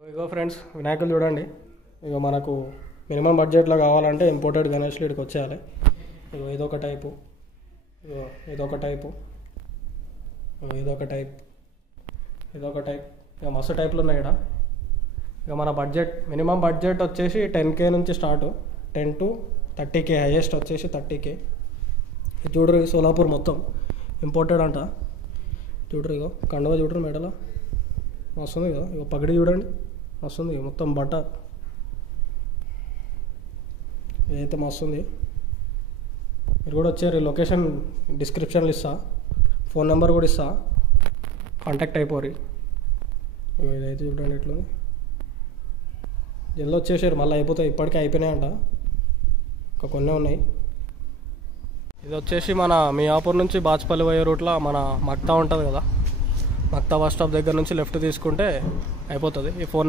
ఇగో friends వినాయకులు చూడండి. ఇక మనకు మినిమం బడ్జెట్లో కావాలంటే ఇంపోర్టెడ్ గణేష్లు ఇక్కడికి వచ్చేయాలి. ఇగో ఇదొక టైపు, ఇగో ఇదొక టైపు, ఇదొక టైప్, ఇదొక టైప్, ఇక మస్తు టైప్లు ఉన్నాయి ఇక్కడ. ఇక మన బడ్జెట్ మినిమం బడ్జెట్ వచ్చేసి 10K నుంచి స్టార్ట్, 10 to 30K, హైయెస్ట్ వచ్చేసి 30K. చూడరు సోలాపూర్ మొత్తం ఇంపోర్టెడ్ అంట. చూడరు ఇగో కండువ చూడరు మెడలో వస్తుంది కదా. ఇగో పగిడి చూడండి వస్తుంది, మొత్తం బట్ట ఏదైతే మస్తుంది. మీరు కూడా వచ్చారు. లొకేషన్ డిస్క్రిప్షన్లో ఇస్తా, ఫోన్ నెంబర్ కూడా ఇస్తా, కాంటాక్ట్ అయిపోరు. ఇదైతే చూడండి ఎట్లుంది. జల్ది వచ్చేసారు, మళ్ళీ అయిపోతాయి. ఇప్పటికే అయిపోయినాయంట, ఇంకా కొన్ని ఉన్నాయి. ఇది వచ్చేసి మన మియాపూర్ నుంచి బాచ్పల్లి పోయే రూట్లో మన మక్తా ఉంటుంది కదా, మక్తా బస్ స్టాప్ దగ్గర నుంచి లెఫ్ట్ తీసుకుంటే అయిపోతుంది. ఈ ఫోన్